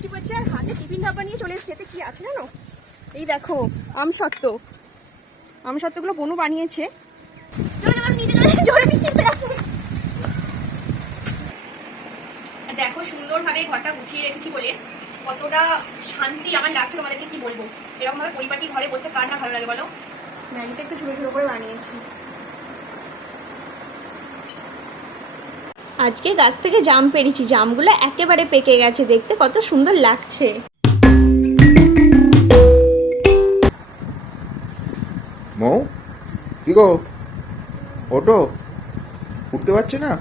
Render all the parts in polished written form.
বৃষ্টি পড়ছে আর হাতে টিফিন ডাব্বা নিয়ে চলে এসেছে। এতে কি আছে জানো? এই দেখো আমসত্ত্ব, আমসত্ত্বগুলো বনু বানিয়েছে। দেখো সুন্দরভাবে ঘরটা গুছিয়ে রেখেছি বলে কতটা শান্তি আমার লাগছে, তোমাদেরকে কি বলবো। এরকম ভাবে পরিপাটি ঘরে বসতে কার না ভালো লাগে বলো। ম্যাগিটা একটু ছোটো ছোটো করে বানিয়েছি। আজকে গাছ থেকে জাম পেড়েছি, জামগুলো একেবারে পেকে গেছে, দেখতে কত সুন্দর লাগছে। মৌ, কি গো, ওটো, উঠতে পারছো না?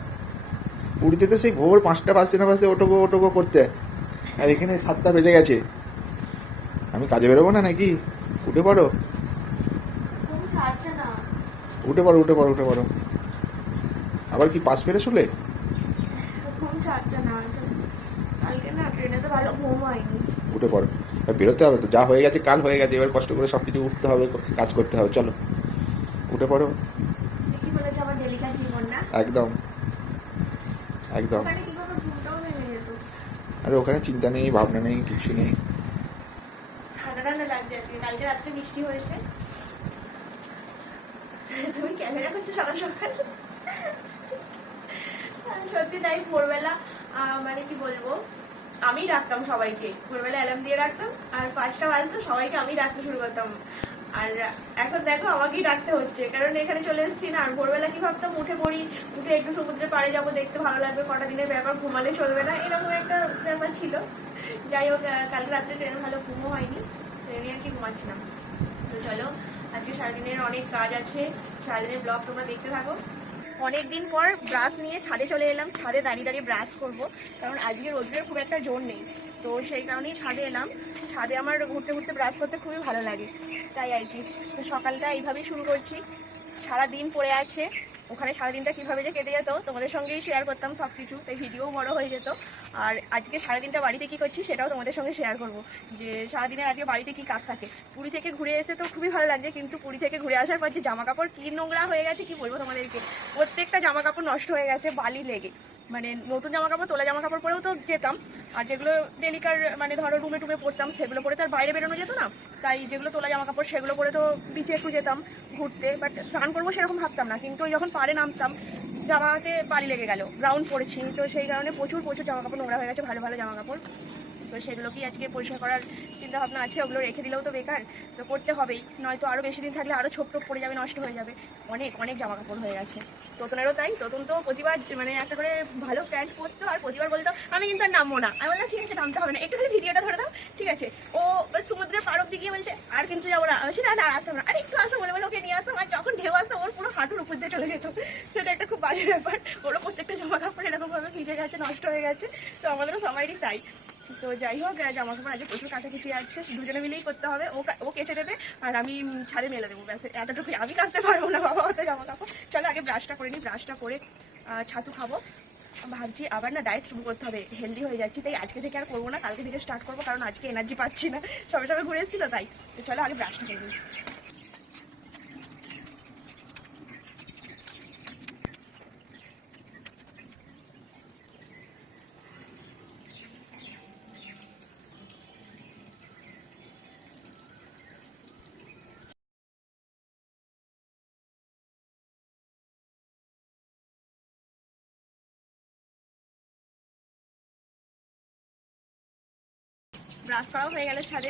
উঠতে তো সেই ভোর 5টা বাজতে না বাজতে ওটোগো ওটোগো করতে, আর এখানে 7টা বেজে গেছে। আমি কাজে বেরোবো না নাকি? উঠে পড়ো, উঠে পড়ো, উঠে পড়ো, উঠে পড়ো। আবার কি পাশ ফেরে শুলে? উঠে পড়ো, বেরোতে হবে তো, যা হয়ে গেছে কাল হয়ে গেছে, এবার কষ্ট করে সব কিছু উঠতে হবে, কাজ করতে হবে। চলো উঠে পড়ো। একদম একদম। আরে ওখানে চিন্তা নেই, ভাবনা নেই, কিছু নেই। ঠান্ডা ঠান্ডা লাগছে আজকে, কালকে রাত্রে বৃষ্টি হয়েছে। তুমি ক্যামেরা করছো সকাল সকাল? সত্যি তাই, ভোরবেলা মানে কি বলবো, আমি ডাকতাম সবাইকে, ভোরবেলা অ্যালার্ম দিয়ে রাখতাম, আর 5টা বাজতো সবাইকে আমি ডাকতে শুরু করতাম। আর এখন দেখো আমাকেই ডাকতে হচ্ছে, কারণ এখানে চলে এসেছি না। আর ভোরবেলা কি ভাবতাম, উঠে পড়ি, উঠে একটু সমুদ্রের পাড়ে যাবো, দেখতে ভালো লাগবে, কটা দিনের ব্যাপার, ঘুমালে চলবে না, এরকম একটা ব্যাপার ছিল। যাই হোক, কালকে রাত্রে ট্রেন ভালো ঘুমও হয়নি, ট্রেনে আর কি ঘুমাচ্ছিলাম। তো চলো, আজকে সারাদিনের অনেক কাজ আছে, সারাদিনের ব্লগ তোমরা দেখতে থাকো। অনেকদিন পর ব্রাশ নিয়ে ছাদে চলে এলাম, ছাদে দাঁড়িয়ে দাঁড়িয়ে ব্রাশ করব, কারণ আজকে রোদ্রের খুব একটা জোর নেই। তো সেই কারণেই ছাদে এলাম। ছাদে আমার ঘুরতে ঘুরতে ব্রাশ করতে খুবই ভালো লাগে, তাই আর কি। তো সকালটা এইভাবেই শুরু করছি। সারাদিন পড়ে আছে, ওখানে সারাদিনটা কীভাবে যে কেটে যেত তোমাদের সঙ্গেই শেয়ার করতাম সব কিছু, তাই ভিডিও বড় হয়ে যেত। আর আজকে সারাদিনটা বাড়িতে কী করছি সেটাও তোমাদের সঙ্গে শেয়ার করব, যে সারাদিনের আজকে বাড়িতে কী কাজ থাকে। পুরী থেকে ঘুরে এসে তো খুবই ভালো লাগছে, কিন্তু পুরী থেকে ঘুরে আসার পর যে জামা কাপড় কী নোংরা হয়ে গেছে কি বলবো তোমাদেরকে। প্রত্যেকটা জামা কাপড় নষ্ট হয়ে গেছে বালি লেগে। মানে নতুন জামা কাপড়, তোলা জামা কাপড় পরেও তো যেতাম, আর যেগুলো ডেলিকার মানে ধরো রুমে টুমে পরতাম সেগুলো পরে তো আর বাইরে বেরোনো যেত না। তাই যেগুলো তোলা জামা কাপড় সেগুলো পরে তো বিচে একটু যেতাম ঘুরতে, বাট স্নান করবো সেরকম ভাবতাম না। কিন্তু যখন পাড়ে নামতাম জামাতে বালি লেগে গেল, গ্রাউন্ড পড়েছি, তো সেই কারণে প্রচুর প্রচুর জামা কাপড় নোংরা হয়ে গেছে, ভালো ভালো জামা কাপড়। তো সেগুলোকেই আজকে পরিষ্কার করার চিন্তা ভাবনা আছে। ওগুলো রেখে দিলেও তো বেকার, তো করতে হবেই, নয়তো আরও বেশি দিন থাকলে আরও ছোপ টোপ পড়ে যাবে, নষ্ট হয়ে যাবে। অনেক অনেক জামা কাপড় হয়ে গেছে। তোতনেরও তাই, তোতন তো প্রতিবার মানে একটা করে ভালো প্যান্ট পরতো, আর প্রতিবার বলতো আমি কিন্তু আর নামবো না। আমি বললাম ঠিক আছে নামতে হবে না, একটু খালি ভিডিওটা ধরে দাও, ঠিক আছে। ও সমুদ্রের পাড় অব্দি গিয়ে বলছে আর কিন্তু যাবো না। আমি না না আসতাম না, আর একটু আসো বলে বলে ওকে নিয়ে আসতাম। আর যখন ঢেউ আসতো ওর পুরো হাঁটুর উপর দিয়ে চলে যেত, সেটা একটা খুব বাজে ব্যাপার। ওরও প্রত্যেকটা জামা কাপড় এরকমভাবে ভিজে গেছে, নষ্ট হয়ে গেছে। তো আমাদেরও সবাইরই তাই। তো যাই হোক, জামা কাপড় আজকে প্রচুর কাছাকাছি আছে, দুজনে মিলেই করতে হবে। ও কেচে দেবে আর আমি ছাদে মেলে দেবো, ব্যাস এতটুকুই। আমি কাচতে পারবো না বাবা অত জামা কাপড়। চলো আগে ব্রাশটা করে নিই, ব্রাশটা করে ছাতু খাবো। ভাবছি আবার না ডায়েট শুরু করতে হবে, হেলদি হয়ে যাচ্ছি, তাই আজকে থেকে আর করবো না, কালকে থেকে স্টার্ট করবো, কারণ আজকে এনার্জি পাচ্ছি না, সবে সবে ঘুরে এসেছিল তাই। তো চলো আগে ব্রাশটা করে নিই। ব্রাশ করাও হয়ে গেল, ছাদে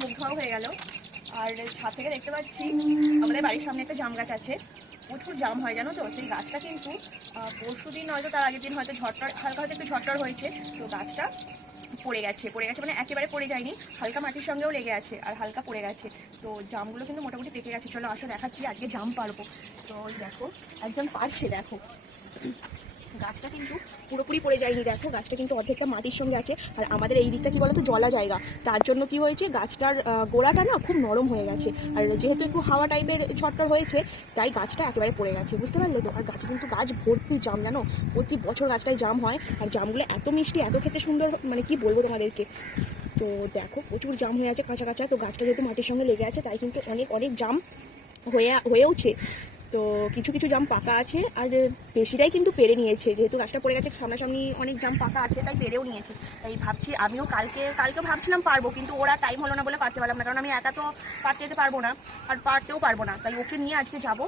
মুখ ধোয়াও হয়ে গেল। আর ছাদ থেকে দেখতে পাচ্ছি আমাদের বাড়ির সামনে একটা জাম গাছ আছে, প্রচুর জাম হয় জানো তো। সেই গাছটা কিন্তু পরশু দিন হয়তো তার আগের দিন হয়তো ঝড়টার হালকা হয়তো একটু ঝড়টার হয়েছে, তো গাছটা পড়ে গেছে মানে একেবারে পড়ে যায়নি, হালকা মাটির সঙ্গেও লেগে আছে আর হালকা পড়ে গেছে। তো জামগুলো কিন্তু মোটামুটি পেকে গেছে। চলো আসো দেখাচ্ছি আজকে জাম পারবো। তো দেখো একজন পারছে, দেখো গাছটা কিন্তু পুরোপুরি পড়ে যায়নি, দেখো গাছটা কিন্তু অর্ধেকটা মাটির সঙ্গে আছে। আর আমাদের এই দিকটা কি বলতো জলা জায়গা, তার জন্য কি হয়েছে গাছটার গোড়াটা না খুব নরম হয়ে গেছে। আর যেহেতু একটু হাওয়া টাইপের ছটফট হয়েছে, তাই গাছটা একেবারে পড়ে গেছে, বুঝতে পারলে তো। আর গাছে কিন্তু গাছ ভর্তি জাম জানো, প্রতি বছর গাছটায় জাম হয়। আর জামগুলো এত মিষ্টি, এত খেতে সুন্দর, মানে কি বলবো তোমাদেরকে। তো দেখো প্রচুর জাম হয়ে আছে কাঁচা কাঁচা। তো গাছটা যেহেতু মাটির সঙ্গে লেগে আছে, তাই কিন্তু অনেক অনেক জাম হয়েওছে। তো কিছু কিছু জাম পাকা আছে, আর বেশিটাই কিন্তু পেরে নিয়েছে, যেহেতু গাছটা পড়ে গেছে সামনাসামনি অনেক জাম পাকা আছে, তাই পেরেও নিয়েছে। তাই ভাবছি আমিও কালকে ভাবছিলাম পারবো, কিন্তু ওরা টাইম হলো না বলে পারতে পারলাম না, কারণ আমি একা তো পারতে যেতে পারবো না, আর পারতেও পারবো না। তাই ওকে নিয়ে আজকে যাব,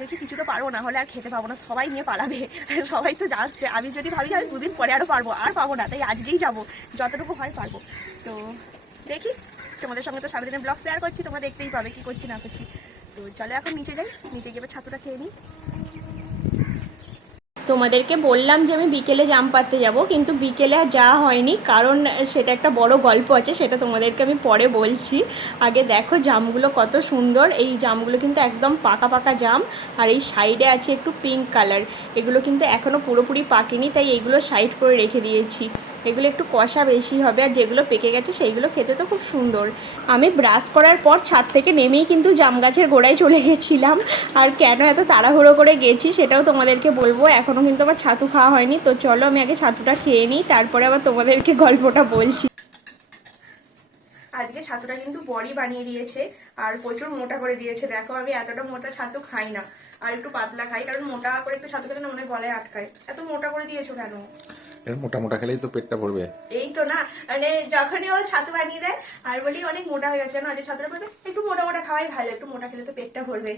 দেখি কিছু তো পারবো না, হলে আর খেতে পাবো না, সবাই নিয়ে পালাবে। সবাই তো যাচ্ছে, আমি যদি ভাবি আমি 2 দিন পরে আরও পারবো, আর পাবো না, তাই আজকেই যাব, যতটুকু হয় পারবো। তো দেখি, তোমাদের সঙ্গে তো সারাদিনের ব্লগ শেয়ার করছি, তোমরা দেখতেই পাবে কি করছি না করছি। তো চলো এখন নিচে যাই, নিচে গিয়ে ছাতুটা খেয়ে নিই। তোমাদেরকে বললাম যে আমি বিকেলে জাম পাড়তে যাব, কিন্তু বিকেলে আর যাওয়া হয়নি, কারণ সেটা একটা বড় গল্প আছে, সেটা তোমাদেরকে আমি পরে বলছি। আগে দেখো জামগুলো কত সুন্দর, এই জামগুলো কিন্তু একদম পাকা পাকা জাম, আর এই সাইডে আছে একটু পিঙ্ক কালার, এগুলো কিন্তু এখনও পুরোপুরি পাকেনি, তাই এইগুলো সাইড করে রেখে দিয়েছি। এগুলো একটু কষা বেশি হবে, আর যেগুলো পেকে গেছে সেইগুলো খেতে তো খুব সুন্দর। আমি ব্রাশ করার পর ছাদ থেকে নেমেই কিন্তু জাম গাছের গোড়ায় চলে গেছিলাম, আর কেন এত তাড়াহুড়ো করে গেছি সেটাও তোমাদেরকে বলবো। এখনও কিন্তু আমার ছাতু খাওয়া হয়নি, তো চলো আমি আগে ছাতুটা খেয়ে নিই, তারপরে আবার তোমাদেরকে গল্পটা বলছি। আজকে ছাতুটা কিন্তু বড়ি বানিয়ে দিয়েছে, আর প্রচুর মোটা করে দিয়েছে। দেখো আমি এতটা মোটা ছাতু খাই না, আর একটু পাতলা খাই, কারণ মোটা করে একটু ছাতু খেলে না মনে হয় গলায় আটকায়। এত মোটা করে দিয়েছো কেন? এর মোটা মোটা খেলেই তো পেটটা ভরবে। এই তো না, মানে যখনই ও ছাতু বানিয়ে দেয় আর বলি অনেক মোটা হয়ে গেছে না, যে ছাতুটা বলবে একটু মোটা মোটা খাওয়াই ভালো, একটু মোটা খেলে তো পেটটা ভরবে,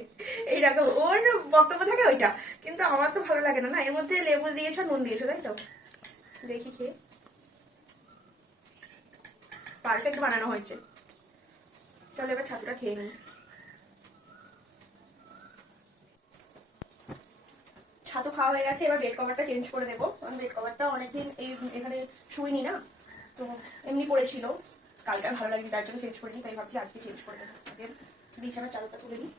এইরকম ওর বক্তব্য থাকে ওইটা। কিন্তু আমার তো ভালো লাগে না, না এর মধ্যে লেবু দিয়েছো নুন দিয়েছো, তাই তো? দেখি খেয়ে, পারফেক্ট বানানো হয়েছে। চলো এবার ছাতুটা খেয়ে নিই। ছাতু খাওয়া হয়ে গেছে, এবার বেড কভারটা চেঞ্জ করে দেবো, কারণ বেড কভারটা অনেকদিন এখানে শুইনি না, তো এমনি পড়েছিল, কালকে আর ভালো লাগেনি, তার জন্য চেঞ্জ করিনি, তাই ভাবছি আজকে চেঞ্জ করে দেবো। আগে বিছানার চাদরটা তুলে দিই।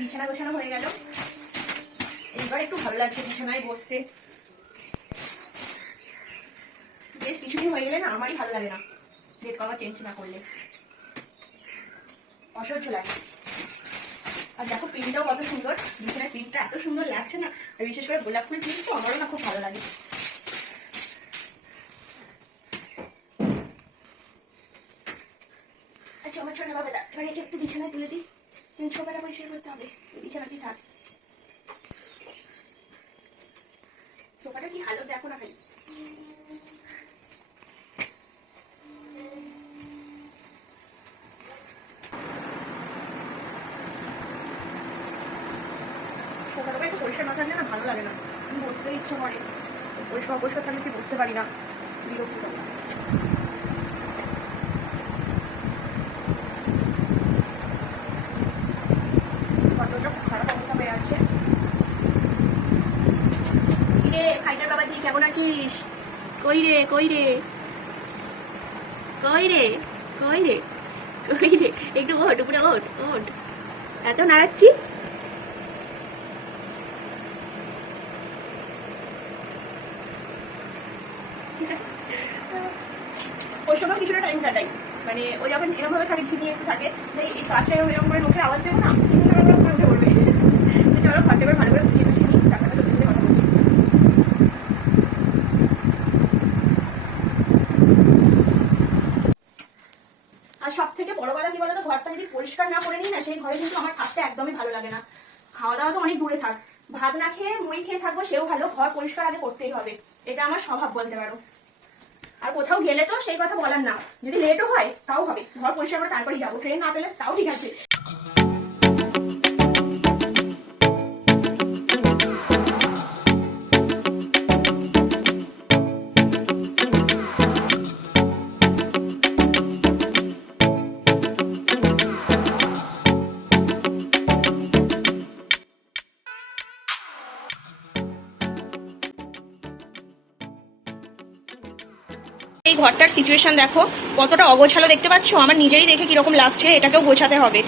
বিছানা গোছানো হয়ে গেল, এবার একটু ভালো লাগছে বিছানায় বসতে। বেশ কিছুদিন হয়ে গেলে না আমারই ভালো লাগে না বেড কভার চেঞ্জ না করলে, অসহ্য লাগে। আর দেখো প্রিন্টটাও কত সুন্দর, বিছানায় প্রিন্টটা এত সুন্দর লাগছে না, আর বিশেষ করে গোলাপ ফুল প্রিন্ট তো আমারও না খুব ভালো লাগে। আচ্ছা আমার ছোট বাবা, এবার এটা একটু বিছানায় তুলে দিই, ছোপাটা পরিষ্কার করতে হবে, বিছানাতেই থাক। সোফাটা কি হালত দেখো না খালি। সোফাটা একটু পরিষ্কার না থাকলে না ভালো লাগে না, আমি বসতে ইচ্ছে করে, পরিষ্কার অপরিষ্কার থাকলে সে বসতে পারি না, বিরক্ত লাগে। কতটা খুব খারাপ অবস্থা হয়ে যাচ্ছে। কিরে ফাইটার বাবাজি কেমন আছিস? কই রে কই রে কই রে কই রে কই রে, একটু ওঠ, উপরে ওঠ ওঠ, এত নাড়াচ্ছি। ওই সময় কিছুটা টাইম কাটাই, মানে ওই যখন এরকম ভাবে থাকে ঝিমিয়ে একটু থাকে, এই কাজটা এরকম করে মুখের আওয়াজ দেবো না, উঠে পড়বে। চলো ঘরটা এবার ভালো করে গুছিয়ে গুছিয়ে নিই, তারপরে তো পিছনে কথা বলছি। আর সব থেকে বড় কথা কি বলতো, ঘরটা যদি পরিষ্কার না করে নিই না, সেই ঘরে কিন্তু আমার থাকতে একদমই ভালো লাগে না। খাওয়া দাওয়া তো অনেক দূরে থাক, ভাত না খেয়ে মুড়ি খেয়ে থাকবো সেও ভালো, ঘর পরিষ্কার আগে করতেই হবে, এটা আমার স্বভাব বলতে পারো। আর কোথাও গেলে তো সেই কথা বলার না, যদি লেটও হয় তাও হবে, ঘর পরিষ্কার করে তারপরেই যাবো, ট্রেন না পেলে তাও ঠিক আছে। এই ঘরটার সিচুয়েশন দেখো কতটা অগোছালো দেখতে পাচ্ছ, আমার নিজেরই দেখে কিরকম লাগছে, এটাকেও গোছাতে হবে।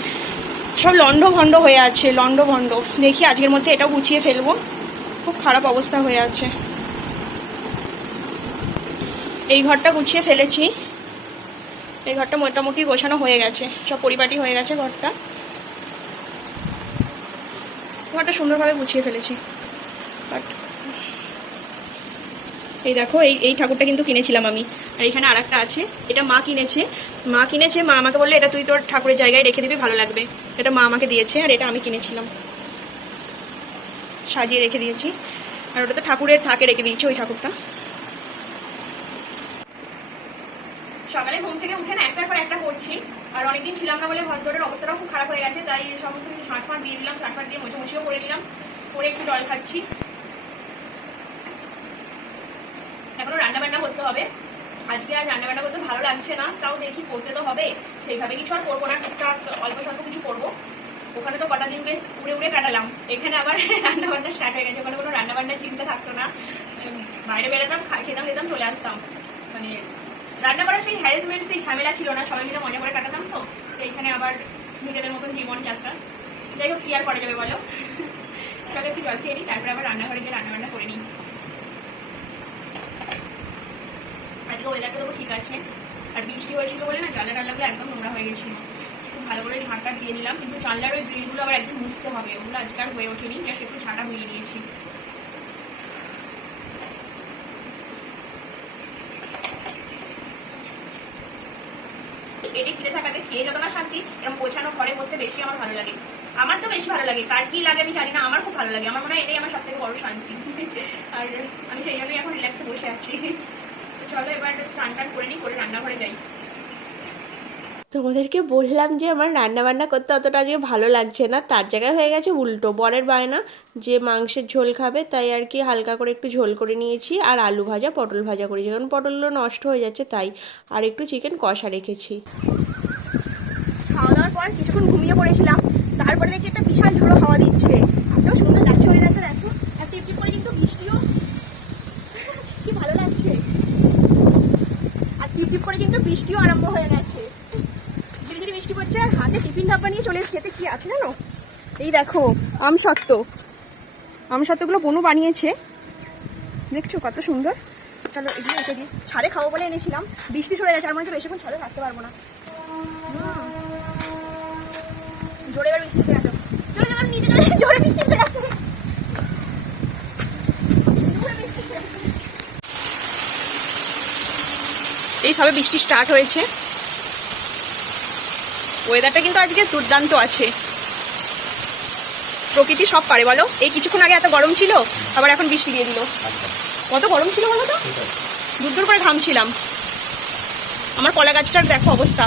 সব লন্ড ভন্ড হয়ে আছে, লন্ড ভন্ড। দেখি আজকের মধ্যে এটাও গুছিয়ে ফেলবো, খুব খারাপ অবস্থা হয়ে আছে। এই ঘরটা গুছিয়ে ফেলেছি, এই ঘরটা মোটামুটি গোছানো হয়ে গেছে, সব পরিপাটি হয়ে গেছে ঘরটা। ঘরটা সুন্দরভাবে গুছিয়ে ফেলেছি। বাট এই দেখো, এই ঠাকুরটা কিন্তু কিনেছিলাম আমি, আর এখানে আর একটা আছে, এটা মা কিনেছে। মা আমাকে বললে এটা তুই তোর ঠাকুরের জায়গায় রেখে দিবি, ভালো লাগবে। এটা মা আমাকে দিয়েছে, আর এটা আমি কিনেছিলাম, সাজিয়ে রেখে দিয়েছি। আর ওটা তো ঠাকুরের থাকে রেখে দিয়েছি ওই ঠাকুরটা। সকালে ঘুম থেকে উঠে না একটার পর একটা করছি, আর অনেকদিন ছিলাম না বলে ঘরের অবস্থাটাও খুব খারাপ হয়ে গেছে, তাই সমস্ত কিছু ঝাঁটফাঁট দিয়ে দিলাম, ঝাঁটফাঁট দিয়ে মুছিও করে নিলাম, করে একটু জল খাচ্ছি। এখনো রান্নাবান্না করতে হবে, আজকে আর রান্নাবান্না করতে ভালো লাগছে না, তাও দেখি করতে তো হবে, সেইভাবে কিছু আর করবো না, টুকটাক অল্প স্বল্প কিছু করবো। ওখানে তো কটা দিন বেশ উড়ে উড়ে কাটালাম, এখানে আবার রান্নাবান্না স্টার্ট হয়ে গেছে, ওখানে কোনো রান্নাবান্নার চিন্তা থাকতো না, বাইরে বেরোতাম, খেতাম চলে আসতাম। মানে রান্না করার সেই হ্যারেসমেন্ট, সেই ঝামেলা ছিল না, সবাই মিলে মজা করে কাটাতাম। তো এইখানে আবার নিজেদের মতন জীবন যাত্রা, যাই হোক কি আর করা যাবে বলো। সবাই একটু জল খেয়ে নিই, তারপরে আবার রান্নাঘরে গিয়ে রান্নাবান্না করে নিই। আজকে ওয়েদারটা তো ঠিক আছে, আর বৃষ্টি হয়েছিল বলে না জানলা টাল্লাগুলো একদম নোংরা হয়ে গেছিল, খুব ভালো করে ঝাঁটা দিয়ে নিলাম। কিন্তু জানলার ওই গ্রিলগুলো আবার একদম মুছতে হবে, ওগুলো আজকে আর হয়ে ওঠেনি, জাস্ট একটু ঝাঁটা বুলিয়ে নিয়েছি। পেটে খিদে থাকাতে খেয়ে যত না শান্তি, এরকম গোছানো ঘরে বসতে বেশি আমার ভালো লাগে। আমার তো বেশি ভালো লাগে, কার কি লাগে আমি জানি না, আমার খুব ভালো লাগে। আমার মনে হয় এটাই আমার সব থেকে বড় শান্তি। আর আমি সেই জন্যই এখন রিল্যাক্সে বসে আছি। চলো এবার স্নান টান করে নিই, করে রান্নাঘরে যাই। তোমাদেরকে বললাম যে আমার রান্নাবান্না করতে অতটা আজকে ভালো লাগছে না, তার জায়গায় হয়ে গেছে উল্টো। বরের বায়না যে মাংসের ঝোল খাবে, তাই আর কি হালকা করে একটু ঝোল করে নিয়েছি, আর আলু ভাজা পটল ভাজা করেছি, কারণ পটলগুলো নষ্ট হয়ে যাচ্ছে তাই। আর একটু চিকেন কষা রেখেছি। খাওয়া দাওয়ার পর কিছুক্ষণ ঘুমিয়ে পড়েছিলাম, তারপরে দেখছি একটা বিশাল ঝোড়ো হাওয়া দিচ্ছে, এত সুন্দর লাগছে ওয়েদারটা, দেখো এত একটু করে কিন্তু বৃষ্টিও কি ভালো লাগছে, আর টিপ করে কিন্তু বৃষ্টিও আরম্ভ হয়ে গেছে, ঝিরিঝিরি বৃষ্টি পড়ছে। আর হাতে টিফিন ডাব্বা নিয়ে চলে এসেছি, এতে কি আছে জানো, এই দেখো আমসত্ত্বগুলো বনু বানিয়েছে, দেখছো কত সুন্দর। চলো এগিয়ে এসে দিই, ছাদে খাবো বলে এনেছিলাম, বৃষ্টি সরে গেছে, আর মনে হচ্ছে বেশিক্ষণ ছাদে থাকতে পারবো না। জোরে এবার বৃষ্টি এসে গেছে, চলে যাবে নিচে, জোরে বৃষ্টি এসে গেছে। এই সবে বৃষ্টি স্টার্ট হয়েছে, ওয়েদারটা কিন্তু আজকে দুর্দান্ত আছে, প্রকৃতি সব পারে বলো। এই কিছুক্ষণ আগে এত গরম ছিল, আবার এখন বৃষ্টি দিয়ে দিল। কত গরম ছিল বলো তো, দূর দূর করে ঘামছিলাম। আমার কলা গাছটার দেখো অবস্থা,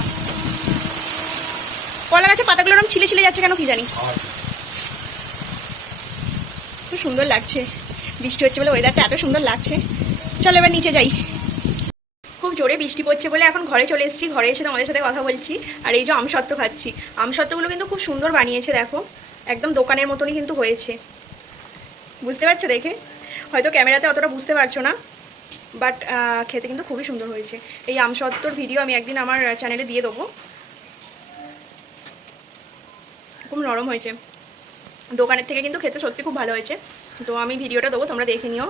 কলা গাছের পাতাগুলো এরকম ছিলে ছিলে যাচ্ছে কেন কি জানি, খুব সুন্দর লাগছে, বৃষ্টি হচ্ছে বলে ওয়েদারটা এত সুন্দর লাগছে। চলো এবার নিচে যাই। খুব জোরে বৃষ্টি পড়ছে বলে এখন ঘরে চলে এসেছি, ঘরে এসে তোমাদের সাথে কথা বলছি। আর এই যে আমসত্ত্ব খাচ্ছি, আমসত্ত্বগুলো কিন্তু খুব সুন্দর বানিয়েছে, দেখো একদম দোকানের মতনই কিন্তু হয়েছে, বুঝতে পারছো দেখে, হয়তো ক্যামেরাতে অতটা বুঝতে পারছো না, বাট খেতে কিন্তু খুবই সুন্দর হয়েছে। এই আমসত্ত্বর ভিডিও আমি একদিন আমার চ্যানেলে দিয়ে দেবো, খুব নরম হয়েছে, দোকানের থেকে কিন্তু খেতে সত্যি খুব ভালো হয়েছে। তো আমি ভিডিওটা দেবো, তোমরা দেখে নিও।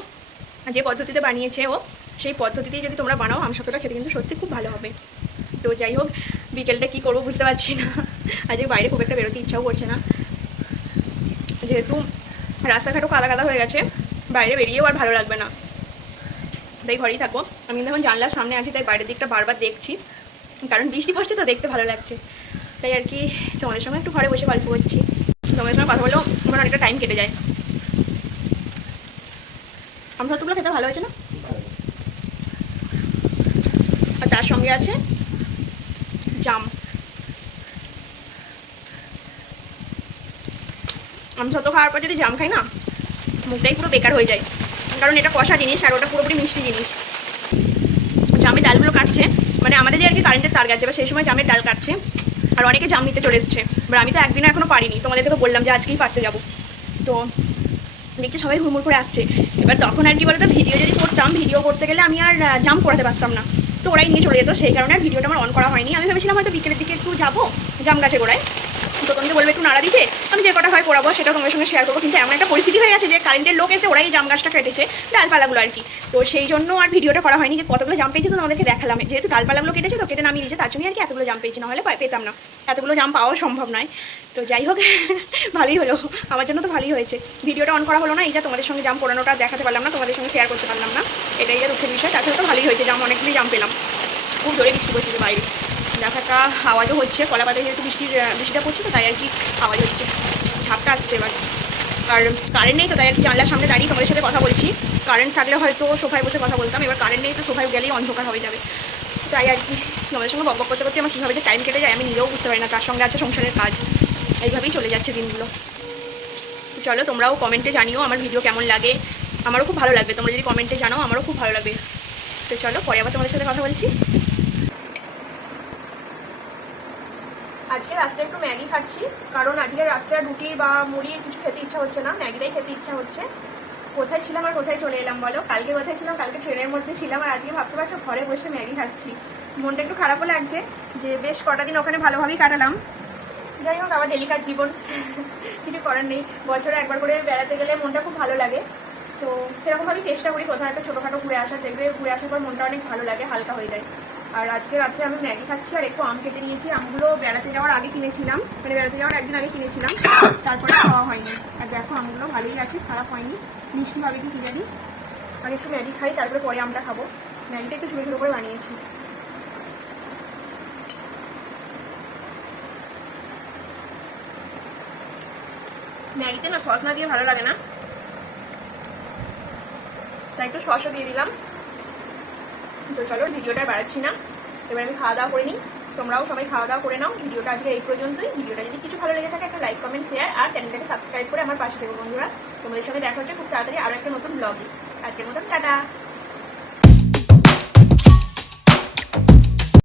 যে পদ্ধতিতে বানিয়েছে ও, সেই পদ্ধতিতেই যদি তোমরা বানাও আমসত্ত্বটা খেতে কিন্তু সত্যি খুব ভালো হবে। তো যাই হোক, বিকেলটা কী করবো বুঝতে পারছি না, আজকে বাইরে খুব একটা বেরোতে ইচ্ছাও করছে না, যেহেতু রাস্তাঘাটও কাদা কাদা হয়ে গেছে, বাইরে বেরিয়েও আর ভালো লাগবে না, তাই ঘরেই থাকবো। আমি কিন্তু এখন জানলার সামনে আছি, তাই বাইরের দিকটা বারবার দেখছি, কারণ বৃষ্টি পড়ছে তো দেখতে ভালো লাগছে, তাই আর কি তোমাদের সঙ্গে একটু ঘরে বসে গল্প করছি। তোমাদের সঙ্গে কথা বলেও আমার অনেকটা টাইম কেটে যায়। আমসত্ত্বগুলো খেতে ভালো হয়েছে না, আর তার সঙ্গে আছে জাম। আমসত্ত্ব খাওয়ার পর যদি জাম খাই না, মুখটাই পুরো বেকার হয়ে যায়, কারণ এটা কষা জিনিস আর ওটা পুরোপুরি মিষ্টি জিনিস। জামের ডালগুলো কাটছে, মানে আমাদের যে আর কি কারেন্টের তার গেছে, বা সেই সময় জামের ডাল কাটছে, আর অনেকে জাম নিতে চলে এসছে, এবার আমি তো একদিনে এখনও পারিনি, তোমাদেরকে তো বললাম যে আজকেই পারতে যাবো। তো দেখছি সবাই হুড়মুড় করে আসছে, এবার তখন আর কি বলতো, ভিডিও যদি করতাম, ভিডিও করতে গেলে আমি আর জাম করাতে পারতাম না, তো ওরাই নিয়ে চলে যেত, সেই কারণে আর ভিডিওটা আমার অন করা হয়নি। আমি ভেবেছিলাম হয়তো বিকেলের দিকে একটু যাবো জাম গাছে গোড়ায়, তো তোমাকে বলবে একটু নাড়া দিতে, আমি যে কটা হয় পড়াবো সেটা তোমাদের সঙ্গে শেয়ার করবো। কিন্তু এমন একটা পরিস্থিতি হয়ে গেছে যে কারেন্টের লোক এসে ওরাই জাম গাছটা কেটেছে, ডালপালাগুলো আর কি। তো সেই জন্য আর ভিডিওটা করা হয়নি যে কতগুলো জাম পেয়েছি তো তোমাদেরকে দেখালাম। যেহেতু ডালপালাগুলো কেটেছে তো কেটে নামিয়ে দিয়েছে, তার জন্য আর কি এতগুলো জাম পেয়েছি, নাহলে পেতাম না, এতগুলো জাম পাওয়াও সম্ভব নয়। তো যাই হোক, ভালোই হলো, আমার জন্য তো ভালোই হয়েছে। ভিডিওটা অন করা হলো না, এই যে তোমাদের সঙ্গে জাম পোড়ানোটা দেখাতে পারলাম না, তোমাদের সঙ্গে শেয়ার করতে পারলাম না, এটাই যে দুঃখের বিষয়। তাছাড়া তো ভালোই হয়েছে, জাম অনেকগুলোই জাম পেলাম। খুব জোরে বৃষ্টি পড়ছে বাইরে, দেখা একটা আওয়াজও হচ্ছে, কলা পাতায় যেহেতু বৃষ্টিটা পড়ছে তো তাই আর কি আওয়াজ হচ্ছে, ঝাপটা আসছে এবার। আর কারেন্ট নেই তো তাই আর কি জানলার সামনে দাঁড়িয়ে তোমাদের সাথে কথা বলছি। কারেন্ট থাকলে হয়তো সোফায় বসে কথা বলতাম, এবার কারেন্ট নেই তো সোফায় গেলেই অন্ধকার হয়ে যাবে, তাই আর কি তোমাদের সঙ্গে বকবক করতে করতে আমার কীভাবে যে টাইম কেটে যায় আমি নিজেও বুঝতে পারি না। তার সঙ্গে আছে সংসারের কাজ, এইভাবেই চলে যাচ্ছে দিনগুলো। চলো তোমরাও কমেন্টে জানিও আমার ভিডিও কেমন লাগে, আমারও খুব ভালো লাগবে, তোমরা যদি কমেন্টে জানাও আমারও খুব ভালো লাগবে। তো চলো পরে আবার তোমাদের সাথে কথা বলছি। আজকে রাত্রে একটু ম্যাগি খাচ্ছি, কারণ আজকে রাত্রে রুটি বা মুড়ি কিছু খেতে ইচ্ছা হচ্ছে না, ম্যাগিটাই খেতে ইচ্ছা হচ্ছে। কোথায় ছিলাম আর কোথায় চলে এলাম বলো? কালকে কোথায় ছিলাম? কালকে ট্রেনের মধ্যে ছিলাম, আর আজকে ভাবতে পারছো ঘরে বসে ম্যাগি খাচ্ছি। মনটা একটু খারাপও লাগছে যে বেশ কটা দিন ওখানে ভালোভাবেই কাটালাম। যাই হোক, আমার ডেলিকার জীবন, কিছু করার নেই। বছরে একবার করে বেড়াতে গেলে মনটা খুব ভালো লাগে, তো সেরকমভাবেই চেষ্টা করি কোথাও একটা ছোটোখাটো ঘুরে আসার। দেখবে ঘুরে আসার পর মনটা অনেক ভালো লাগে, হালকা হয়ে যায়। আর আজকে রাত্রে আমি ম্যাগি খাচ্ছি আর একটু আম কেটে নিয়েছি। আমগুলো বেড়াতে যাওয়ার আগে কিনেছিলাম, মানে বেড়াতে যাওয়ার একদিন আগে কিনেছিলাম, তারপরে খাওয়া হয়নি। আর দেখো আমগুলো ভালোই আছে, খারাপ হয়নি, মিষ্টি হবে কি জানি। আর একটু ম্যাগি খাই, তারপরে পরে আমটা খাবো। ম্যাগিটা একটু ছোটো ছোটো করে বানিয়েছি। ম্যাগিতে না সস না দিয়ে ভালো লাগে না, তাই একটু সসও দিয়ে দিলাম। তো চলো ভিডিওটা বাড়াচ্ছি না, এবার আমি খাওয়া দাওয়া করে নিই, তোমরাও সবাই খাওয়া দাওয়া করে নাও। ভিডিওটা আজকে এই পর্যন্তই। ভিডিওটা যদি কিছু ভালো লেগে থাকে একটা লাইক কমেন্ট শেয়ার আর চ্যানেলটাকে সাবস্ক্রাইব করে আমার পাশে থেকো বন্ধুরা। তোমাদের সঙ্গে দেখা হচ্ছে খুব তাড়াতাড়ি আরও একটা নতুন ব্লগে। আজকের মতন টাটা।